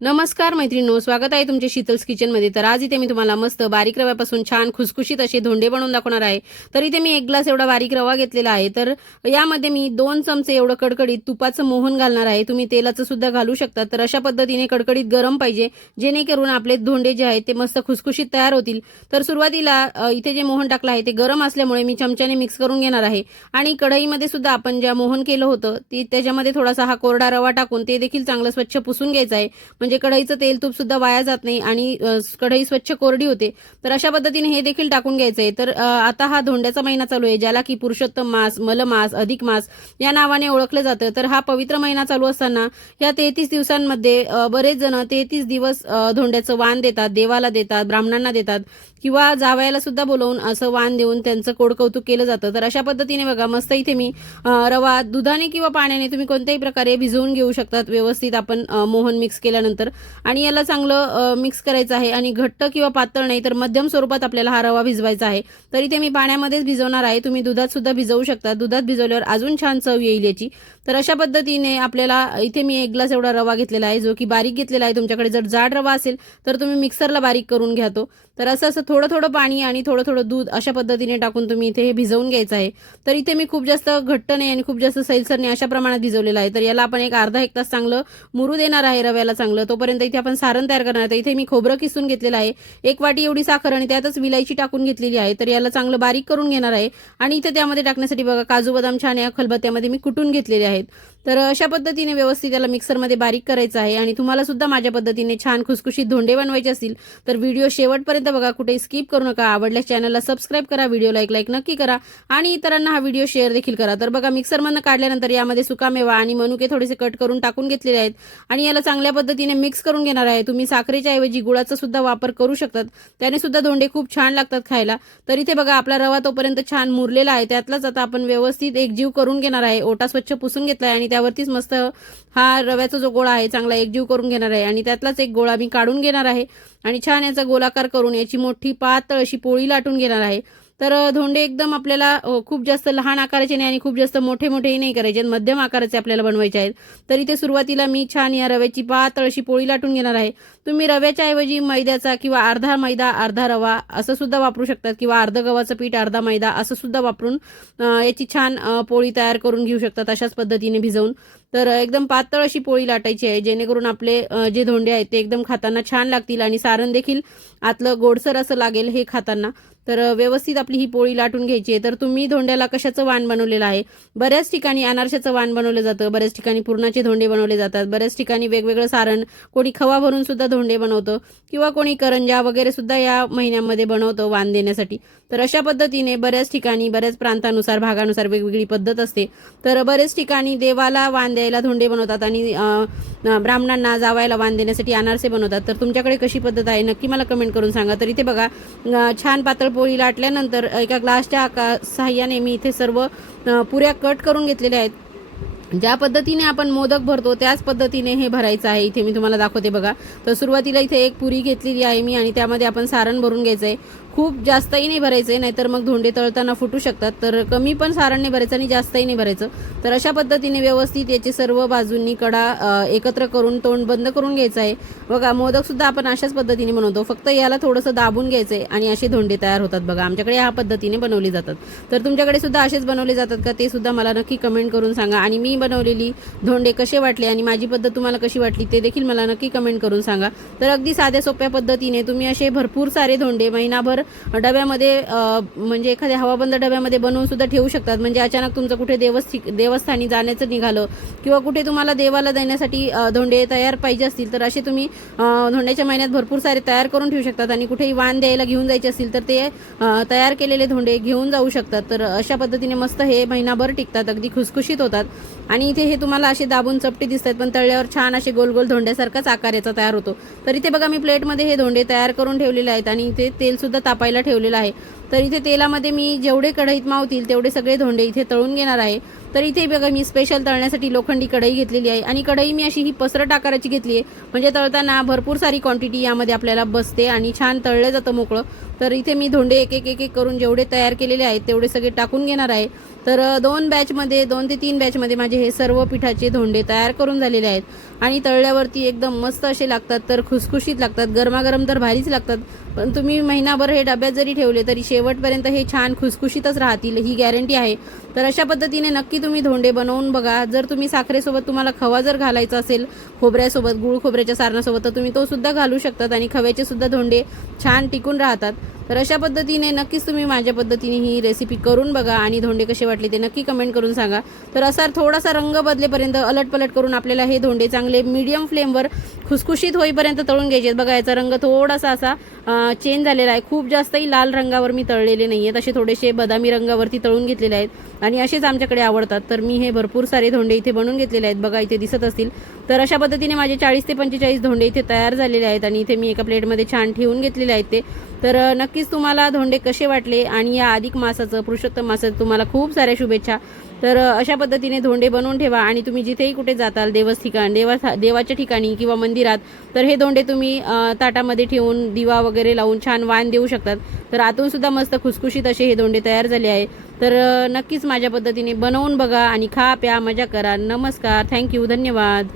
नमस्कार मैत्रिणींनो, स्वागत आहे तुमच्या शीतल्स किचनमध्ये। तर आज इथे मी तुम्हाला मस्त बारीक रव्यापासून छान खुसखुशीत असे धोंडे बनवून दाखवणार आहे। तर इथे मी 1 ग्लास एवढा बारीक रवा घेतलेला आहे। तर यामध्ये मी 2 चमचे एवढं कडकडीत तुपाचं मोहन घालणार आहे। तुम्ही तेलाचं सुद्धा घालू शकता। तर अशा पद्धतीने कडकडीत गरम पाहिजे, जेणेकरून आपले धोंडे जे आहेत ते मस्त खुसखुशीत तयार होतील। तर सुरुवातीला इथे जे मोहन टाकलं आहे ते गरम असल्यामुळे मी चमच्याने मिक्स करून घेणार आहे। आणि कढईमध्ये सुद्धा आपण जे मोहन केलं होतं ते त्याच्यामध्ये थोडासा हा कोरडा रवा टाकून ते देखील चांगलं स्वच्छ पुसून घ्यायचं आहे, म्हणजे कढईचं तेल तूप सुद्धा वाया जात नाही आणि कढई स्वच्छ कोरडी होते। तर अशा पद्धतीने हे देखील टाकून घ्यायचं आहे। तर आता हा धोंड्याचा महिना चालू आहे, ज्याला की पुरुषोत्तम मास, मलमास, अधिक मास या नावाने ओळखले जातं। तर हा पवित्र महिना चालू असताना या 33 दिवसांमध्ये बरेच जण 33 दिवस धोंड्याचं वाण देतात, देवाला देतात, ब्राह्मणांना देतात किंवा जावयाला सुद्धा बोलवून असं वाण देऊन त्यांचं कोडकौतुक केलं जातं। तर अशा पद्धतीने बघा मस्त इथे मी रवा दुधाने किंवा पाण्याने तुम्ही कोणत्याही प्रकारे भिजवून घेऊ शकतात व्यवस्थित आपण मोहन मिक्स केल्यानंतर। आणि याला चांगलं मिक्स करायचं आहे आणि घट्ट किंवा पातळ नाही तर मध्यम स्वरूपात आपल्याला हा रवा भिजवायचा आहे। तर इथे मी पाण्यामध्येच भिजवणार आहे, तुम्ही दुधात सुद्धा भिजवू शकता। दुधात भिजवल्यावर अजून छान चव येईल याची। तर अशा पद्धतीने आपल्याला इथे मी 1 ग्लास एवढा रवा घेतलेला आहे, जो की बारीक घेतलेला आहे। तुमच्याकडे जर जाड रवा असेल तर तुम्ही मिक्सरला बारीक करून घ्या तो। तर असं थोडं थोडं पाणी आणि थोडं थोडं दूध अशा पद्धतीने टाकून तुम्ही इथे हे भिजवून घ्यायचं आहे। तर इथे मी खूप जास्त घट्ट नाही आणि खूप जास्त सैलसर नाही अशा प्रमाणात भिजवलेलं आहे। तर याला आपण एक अर्धा 1 तास चांगलं मुरू देणार आहे रव्याला चांगलं। तोपर्यंत इथे आपण सारण तयार करणार आहे। तर इथे मी खोबरं किसून घेतलेलं आहे, 1 वाटी एवढी साखर आणि त्यातच विलायची टाकून घेतलेली आहे। तर याला चांगलं बारीक करून घेणार आहे आणि इथे त्यामध्ये टाकण्यासाठी बघा काजू बदाम छान या खलबत्त्यामध्ये मी कुटून घेतलेले आहेत। तर अशा पद्धतीने व्यवस्थित याला मिक्सरमध्ये बारीक करायचं आहे। आणि तुम्हाला सुद्धा माझ्या पद्धतीने छान खुसखुशीत धोंडे बनवायचे असतील तर व्हिडिओ शेवटपर्यंत बघा, कुठे स्किप करू नका। आवडल्यास चॅनलला सबस्क्राईब करा, व्हिडिओला एक लाईक नक्की करा आणि इतरांना हा व्हिडिओ शेअर देखील करा। तर बघा मिक्सरमधून काढल्यानंतर यामध्ये सुकामेवा आणि मनुके थोडेसे कट करून टाकून घेतलेले आहेत आणि याला चांगल्या पद्धतीने मिक्स करून घेणार आहे। तुम्ही साखरेच्या ऐवजी गुळाचा सुद्धा वापर करू शकतात, त्याने सुद्धा धोंडे खूप छान लागतात खायला। तर इथे बघा आपला रवा तोपर्यंत छान मुरलेला आहे, त्यातलाच आता आपण व्यवस्थित एकजीव करून घेणार आहे। ओटा स्वच्छ पुसून घेतला आहे आणि त्यावरतीच मस्त हा रव्याचा जो गोळा आहे चांगला एकजीव करून घेणार आहे आणि त्यातलाच एक गोळा मी काढून घेणार आहे आणि छान याचा गोलाकार करून याची मोठी पातळ अशी पोळी लाटून घेणार आहे। तर धोंडे एकदम आपल्याला खूप जास्त लहान आकाराचे नाही आणि खूप जास्त मोठे मोठेही नाही करायचे, मध्यम आकाराचे आपल्याला बनवायचे आहेत। तर इथे सुरुवातीला मी छान या रव्याची पातळ अशी पोळी लाटून घेणार आहे। तुम्ही रव्याच्या ऐवजी मैद्याचा किंवा अर्धा मैदा अर्धा रवा असं सुद्धा वापरू शकतात किंवा अर्ध गव्हाचं पीठ अर्धा मैदा असं सुद्धा वापरून याची छान पोळी तयार करून घेऊ शकतात अशाच पद्धतीने भिजवून। तर एकदम पातळ अशी पोळी लाटायची आहे, जेणेकरून आपले जे धोंडे आहेत ते एकदम खाताना छान लागतील आणि सारण देखील आतलं गोडसर असं लागेल हे खाताना। तर व्यवस्थित आपली ही पोळी लाटून घ्यायची आहे। तर तुम्ही धोंड्याला कशाचं वाण बनवलेलं आहे? बऱ्याच ठिकाणी अनारशाचं वाण बनवलं जातं, बऱ्याच ठिकाणी पुरणाचे धोंडे बनवले जातात, बऱ्याच ठिकाणी वेगवेगळं सारण, कोणी खवा भरून सुद्धा धोंडे बनवतं किंवा कोणी करंजा वगैरे सुद्धा या महिन्यामध्ये बनवतं वाण देण्यासाठी। तर अशा पद्धतीने बऱ्याच ठिकाणी बऱ्याच प्रांतानुसार भागानुसार वेगवेगळी पद्धत असते। तर बरेच ठिकाणी देवाला वाण द्यायला धोंडे बनवतात आणि ब्राह्मणांना जावायला वाण देण्यासाठी अनारसे बनवतात। तर तुमच्याकडे कशी पद्धत आहे नक्की मला कमेंट करून सांगा। तर इथे बघा छान पातळ पोळी लाटल्यानंतर एका ग्लासच्या साह्याने मी इथे सर्व पुऱ्या कट करून घेतलेल्या आहेत। ज्या पद्धतीने आपण मोदक भरतो त्याच पद्धतीने हे भरायचं आहे। इथे मी तुम्हाला दाखवते बघा। तर सुरुवातीला इथे एक पुरी घेतलेली आहे मी आणि त्यामध्ये आपण सारण भरून घ्यायचं आहे। खूप जास्तही नाही भरायचं आहे, नाहीतर मग धोंडे तळताना फुटू शकतात। तर कमी पण सारण नाही भरायचं आणि जास्तही नाही भरायचं। तर अशा पद्धतीने व्यवस्थित याचे सर्व बाजूंनी कडा एकत्र करून तोंड बंद करून घ्यायचं आहे। बघा मोदक सुद्धा आपण अशाच पद्धतीने बनवतो, फक्त याला थोडंसं दाबून घ्यायचं आहे आणि असे धोंडे तयार होतात बघा। आमच्याकडे ह्या पद्धतीने बनवले जातात। तर तुमच्याकडे सुद्धा असेच बनवले जातात का ते सुद्धा मला नक्की कमेंट करून सांगा। आणि मी बनवलेली धोंडे कसे वाटले आणि माझी पद्धत तुम्हाला कशी वाटली ते देखील मला नक्की कमेंट करून सांगा। तर अगदी साध्या सोप्या पद्धतीने तुम्ही असे भरपूर सारे धोंडे महिनाभर डब्यामध्ये म्हणजे एखाद्या हवाबंद डब्यामध्ये बनवून सुद्धा ठेवू शकतात। म्हणजे अचानक तुमचं कुठे देवस्थानी जाण्याचं निघालं किंवा कुठे तुम्हाला देवाला देण्यासाठी धोंडे तयार पाहिजे असतील तर असे तुम्ही धोंड्याच्या महिन्यात भरपूर सारे तयार करून ठेवू शकतात आणि कुठेही वाण द्यायला घेऊन जायचे असतील तर ते तयार केलेले धोंडे घेऊन जाऊ शकतात। तर अशा पद्धतीने मस्त हे महिनाभर टिकतात, अगदी खुसखुशीत होतात। आणि इथे हे तुम्हाला असे दाबून चपटे दिसतात, पण तळल्यावर छान असे गोल गोल धोंड्यासारखाच आकार याचा तयार होतो। तर इथे बघा मी प्लेटमध्ये हे धोंडे तयार करून ठेवलेले आहेत आणि इथे तेल सुद्धा तापायला ठेवलेलं आहे। तर इथे तेलामध्ये मी जेवढे कढईत मावतील तेवढे सगळे धोंडे इथे तळून घेणार आहे। तर इथे बघा मी स्पेशल तळण्यासाठी लोखंडी कढई घेतलेली आहे आणि कढई मी अशी ही पसरट आकाराची घेतली आहे, म्हणजे तळताना भरपूर सारी क्वांटिटी यामध्ये आपल्याला बसते आणि छान तळलं जातं मोकळं. तर इथे मी धोंडे एक एक एक एक करून जेवढे तयार केलेले आहेत तेवढे सगळे टाकून घेणार आहे. तर 2 ते 3 बॅचमध्ये माझे हे सर्व पिठाचे धोंडे तयार करून झालेले आहेत आणि तळल्यावरती एकदम मस्त असे लागतात, तर खुसखुशीत लागतात. गरमागरम तर भारीच लागतात, पण तुम्ही महिनाभर हे डब्यात जरी ठेवले तरी शेवटपर्यंत हे छान खुसखुशीतच राहतील, ही गॅरंटी आहे. तर अशा पद्धतीने नक्की तुम्ही धोंडे बनवून बघा. जर तुम्ही साखरेसोबत तुम्हाला खवा जर घालायचा असेल, खोबऱ्यासोबत गुळ खोबऱ्याच्या सारणासोबत, तर तुम्ही तो सुद्धा घालू शकतात आणि खव्याचे सुद्धा धोंडे छान टिकून राहतात. तर अशा पद्धतीने नक्कीच तुम्ही माझ्या पद्धतीने ही रेसिपी करून बघा आणि धोंडे कसे वाटले ते नक्की कमेंट करून सांगा. तर असा थोडासा रंग बदलेपर्यंत अलटपलट करून आपल्याला हे धोंडे चांगले मीडियम फ्लेमवर खुसखुशीत होईपर्यंत तळून घ्यायचे. बघा याचा रंग थोडासा असा चेंज झालेला आहे, खूप जास्तही लाल रंगावर मी तळलेले नाही आहेत, असे थोडेसे बदामी रंगावरती तळून घेतलेले आहेत आणि असेच आमच्याकडे आवडतात. तर मी हे भरपूर सारे धोंडे इथे बनवून घेतलेले आहेत, बघा इथे दिसत असतील. तर अशा पद्धतीने माझे 40 ते 45 धोंडे इथे तयार झालेले आहेत आणि इथे मी एका प्लेटमध्ये छान ठेवून घेतलेले आहेत ते. तर नक्कीच तुम्हाला धोंडे कसे वाटले आणि या अधिक मासाचं पुरुषोत्तम मासाचं तुम्हाला खूप साऱ्या शुभेच्छा. तर अशा पद्धतीने धोंडे बनवून ठेवा आणि तुम्ही जिथेही कुठे जाताल देवाच्या ठिकाणी किंवा मंदिरात, तर हे धोंडे तुम्ही ताटामध्ये ठेवून दिवा वगैरे लावून छान वाण देऊ शकतात. तर आतून सुद्धा मस्त खुसखुशीत असे हे धोंडे तयार झाले आहे. तर नक्कीच माझ्या पद्धतीने बनवून बघा आणि खा प्या मजा करा. नमस्कार, थँक्यू, धन्यवाद.